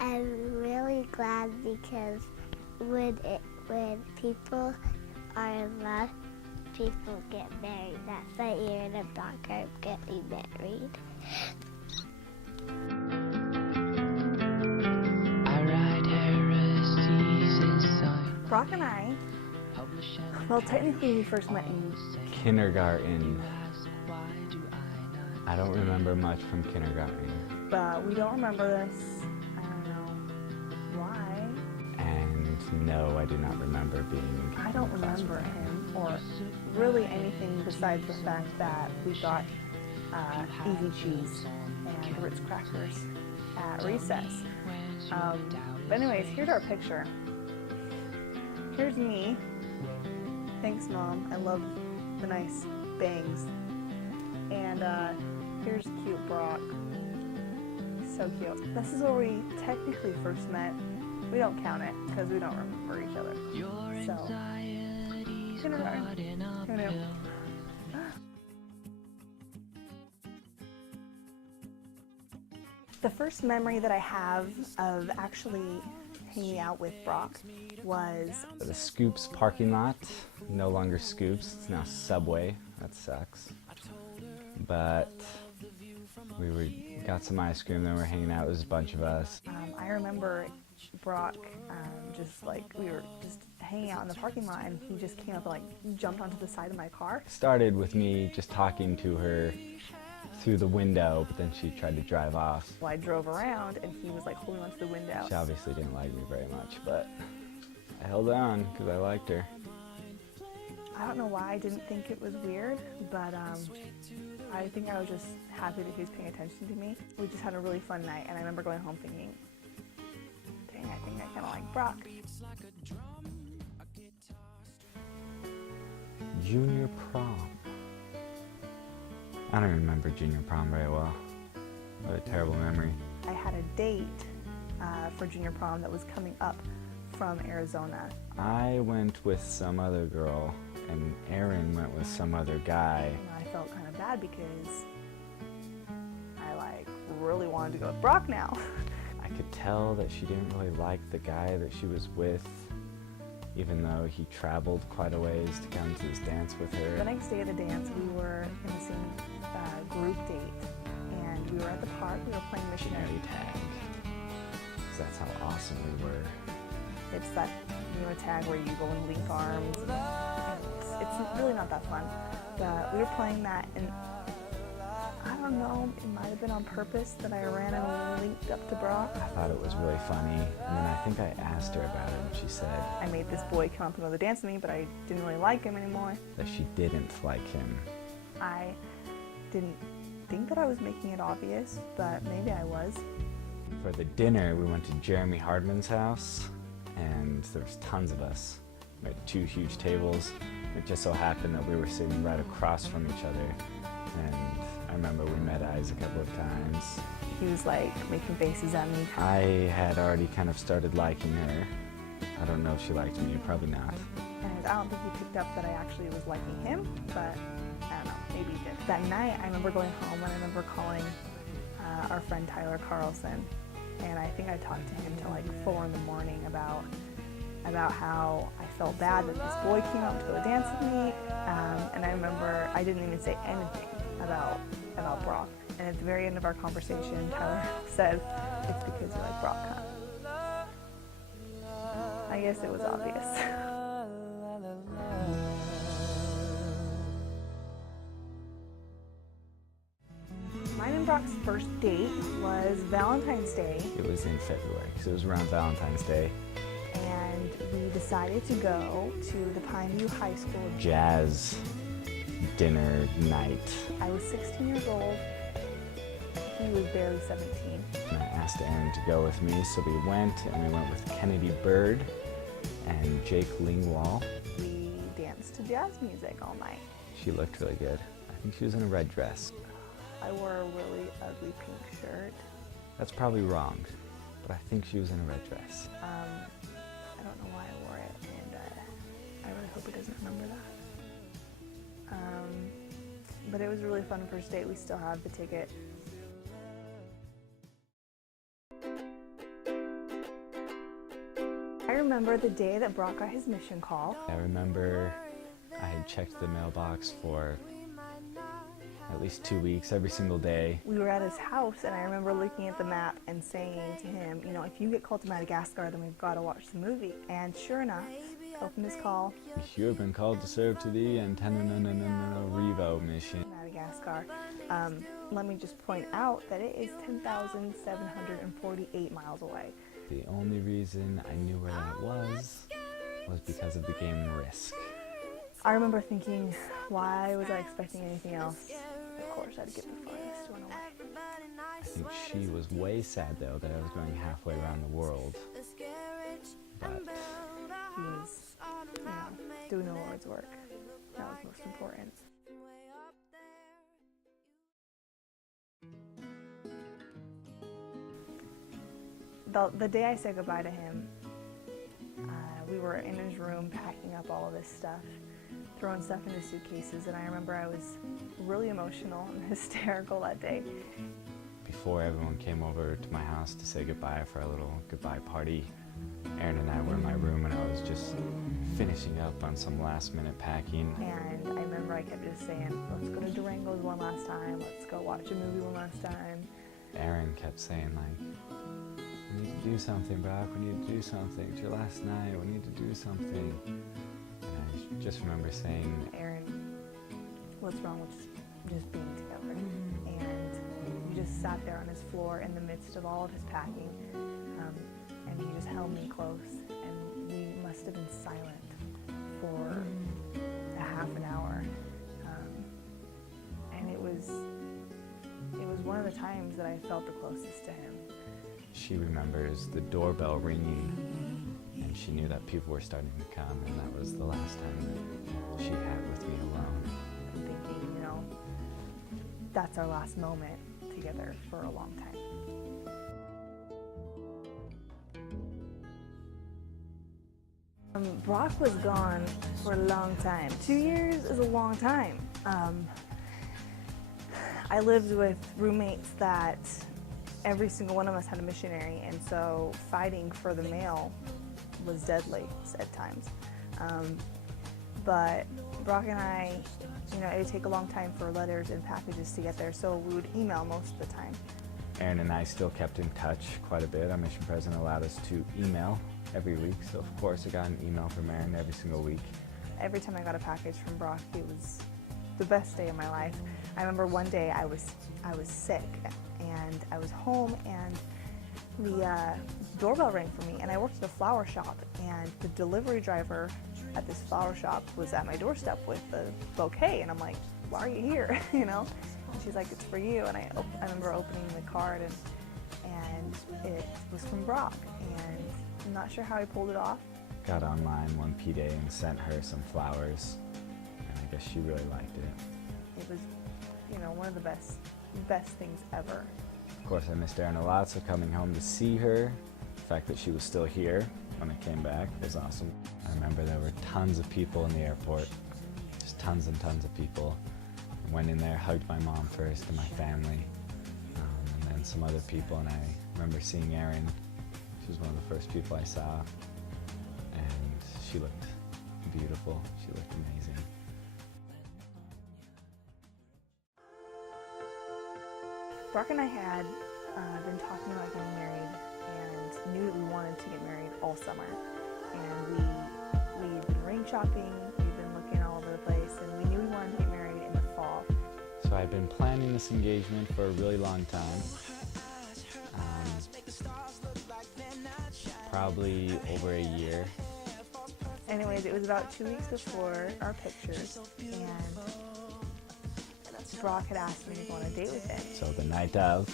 I'm really glad because when people are in love, people get married. That's why Aaron and Brock are getting married. Brock and I, well, technically we first met in kindergarten. I don't remember much from kindergarten. but we don't remember this. I don't know why. And no, I do not remember being in I don't class with remember him or really anything besides the fact that we got Easy Cheese and Ritz crackers at recess. But anyways, here's our picture. Here's me. Thanks, Mom. I love the nice bangs. And here's cute Brock. So cute. This is where we technically first met. We don't count it because we don't remember each other. So, kindergarten. Who knew? The first memory that I have of actually hanging out with Brock was the Scoops parking lot. No longer Scoops, it's now Subway. That sucks. But we got some ice cream, then we were hanging out. It was a bunch of us. I remember Brock just like, we were just hanging out in the parking lot and he just came up and like jumped onto the side of my car. Started with me just talking to her through the window, but then she tried to drive off. Well, I drove around and he was like holding onto the window. She obviously didn't like me very much, but I held on because I liked her. I don't know why I didn't think it was weird, but I think I was just happy that he was paying attention to me. We just had a really fun night, and I remember going home thinking, dang, I think I kind of like Brock. Junior prom. I don't remember junior prom very well. What a terrible memory. I had a date for junior prom that was coming up from Arizona. I went with some other girl, and Aaron went with some other guy. And I felt kind of bad because I like really wanted to go with Brock now. I could tell that she didn't really like the guy that she was with, even though he traveled quite a ways to come to this dance with her. The next day of the dance, we were in the same group date, and we were at the park. We were playing missionary Tag. 'Cause that's how awesome we were. It's that, tag where you go and link arms. It's really not that fun, but we were playing that, and I don't know, it might have been on purpose that I ran and linked up to Brock. I thought it was really funny, and then I think I asked her about it, and she said I made this boy come up and go to dance with me, but I didn't really like him anymore. that she didn't like him. I didn't think that I was making it obvious, but maybe I was. For the dinner, we went to Jeremy Hardman's house, and there was tons of us. We had 2 huge tables. It just so happened that we were sitting right across from each other, and I remember we met eyes a couple of times. He was like making faces at me. I had already kind of started liking her. I don't know if she liked me, probably not. And I don't think he picked up that I actually was liking him, but I don't know, maybe he did. That night, I remember going home and I remember calling our friend Tyler Carlson, and I think I talked to him till like 4 in the morning about how I felt bad that this boy came out to go dance with me, and I remember I didn't even say anything about Brock. And at the very end of our conversation, Tyler said, "It's because you like Brock, huh?" I guess it was obvious. Mine and Brock's first date was Valentine's Day. It was in February, because it was around Valentine's Day. And we decided to go to the Pineview High School Jazz dinner night. I was 16 years old. He was barely 17. And I asked Aaron to go with me, so we went, and we went with Kennedy Bird and Jake Lingwall. We danced to jazz music all night. She looked really good. I think she was in a red dress. I wore a really ugly pink shirt. That's probably wrong, but I think she was in a red dress. I don't know why I wore it, and I really hope he doesn't remember that. But it was a really fun first date. We still have the ticket. remember the day that Brock got his mission call. I remember I had checked the mailbox for at least 2 weeks, every single day. We were at his house, and I remember looking at the map and saying to him, you know, if you get called to Madagascar, then we've got to watch the movie. And sure enough, opened his call. You have been called to serve to the Antananarivo mission. Madagascar. Let me just point out that it is 10,748 miles away. The only reason I knew where that was because of the game Risk. I remember thinking, why was I expecting anything else? Of course, I'd get the farthest one away. I think she was way sad, though, that I was going halfway around the world. But he was, you know, doing the Lord's work. That was most important. The day I said goodbye to him, we were in his room packing up all of his stuff, throwing stuff into suitcases, and I remember I was really emotional and hysterical that day. Before everyone came over to my house to say goodbye for a little goodbye party, Erin and I were in my room, and I was just finishing up on some last-minute packing. And I remember I kept just saying, let's go to Durango's one last time, let's go watch a movie one last time. Erin kept saying, like, we need to do something, Brock, we need to do something. It's your last night, we need to do something. And I just remember saying, Erin, what's wrong with just being together? And we just sat there on his floor in the midst of all of his packing, and he just held me close, and we must have been silent for a half an hour. And it was one of the times that I felt the closest to him. She remembers the doorbell ringing, and she knew that people were starting to come, and that was the last time that she had with me alone. I'm thinking, you know, that's our last moment together for a long time. Brock was gone for a long time. 2 years is a long time. I lived with roommates that every single one of us had a missionary, and so fighting for the mail was deadly at times. But Brock and I, you know, it would take a long time for letters and packages to get there, so we would email most of the time. Erin and I still kept in touch quite a bit. Our mission president allowed us to email every week, so of course I got an email from Erin every single week. Every time I got a package from Brock, it was the best day of my life. I remember one day I was sick, and I was home, and the doorbell rang for me, and I worked at a flower shop, and the delivery driver at this flower shop was at my doorstep with a bouquet, and I'm like, why are you here? You know? And she's like, it's for you. And I remember opening the card, and it was from Brock, and I'm not sure how I pulled it off. Got online one P-Day and sent her some flowers, and I guess she really liked it. It was, you know, one of the best things ever. Of course, I missed Erin a lot, so coming home to see her, the fact that she was still here when I came back was awesome. I remember there were tons of people in the airport, just tons and tons of people. I went in there, hugged my mom first and my family, and then some other people, and I remember seeing Erin. She was one of the first people I saw, and she looked beautiful. She looked amazing. Brock and I had been talking about getting married and knew that we wanted to get married all summer. And we'd been ring shopping, we'd been looking all over the place, and we knew we wanted to get married in the fall. So I'd been planning this engagement for a really long time. Probably over a year. Anyways, it was about 2 weeks before our pictures, and Brock had asked me to go on a date with him. So the night of,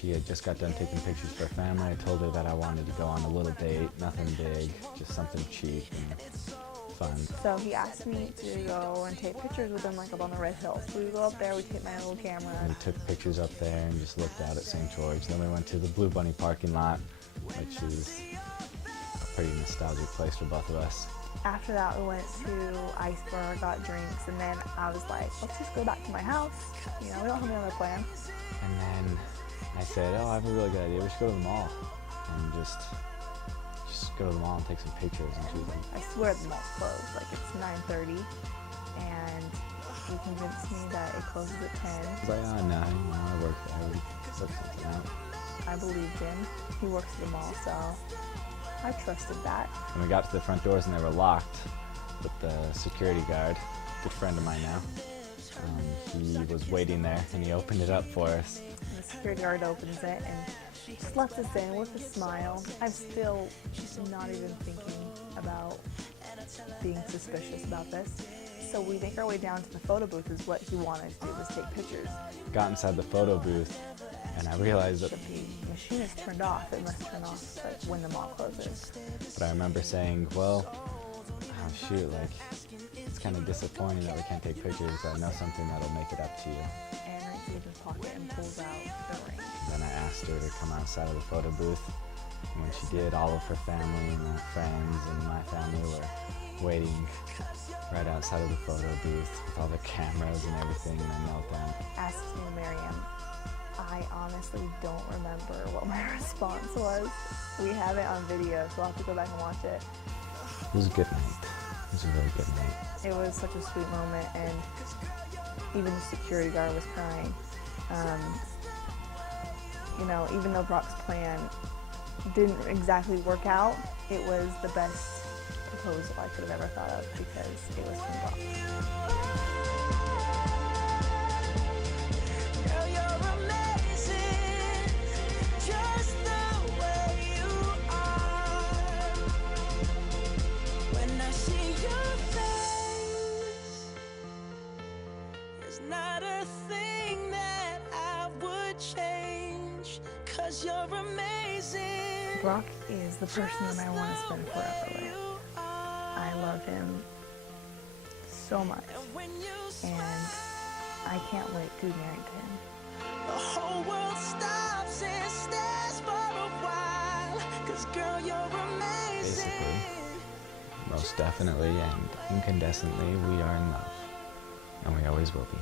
she had just got done taking pictures for her family. I told her that I wanted to go on a little date, nothing big, just something cheap and fun. So he asked me to go and take pictures with him, like up on the Red Hills. So we would go up there, we'd take my little camera. We took pictures up there and just looked out at St. George. Then we went to the Blue Bunny parking lot, which is a pretty nostalgic place for both of us. After that, we went to Iceberg, got drinks, and then I was like, let's just go back to my house. You know, we don't have any other plans. And then I said, oh, I have a really good idea. We should go to the mall and just just go to the mall and take some pictures. And she was like, I swear the mall's closed. Like, it's 9:30, and he convinced me that it closes at 10. I was like, oh no, I work there. We work something out. I believed him. He works at the mall, so I trusted that. And we got to the front doors and they were locked, but the security guard, good friend of mine now, he was waiting there and he opened it up for us. And the security guard opens it and just lets us in with a smile. I'm still not even thinking about being suspicious about this. So we make our way down to the photo booth, is what he wanted to do, was take pictures. Got inside the photo booth and I realized that The machine is turned off. It must turn off like, when the mall closes. But I remember saying, well, oh shoot, like, it's kind of disappointing that we can't take pictures, but I know something that'll make it up to you. And reaches into his pocket and pulls out the ring. Then I asked her to come outside of the photo booth. And when she did, all of her family and her friends and my family were waiting right outside of the photo booth with all the cameras and everything, and I knelt down. Asked me to marry him. I honestly don't remember what my response was. We have it on video, so I'll have to go back and watch it. It was a good night. It was a really good night. It was such a sweet moment, and even the security guard was crying. You know, even though Brock's plan didn't exactly work out, it was the best proposal I could have ever thought of because it was from Brock. Not a thing that I would change, 'cause you're amazing. Brock is the person that I want to spend forever with. I love him so much, and I can't wait to be married to him. The whole world stops and stares for a while, 'cause girl, you're amazing. Basically, most definitely and incandescently, we are in love. And we always will be.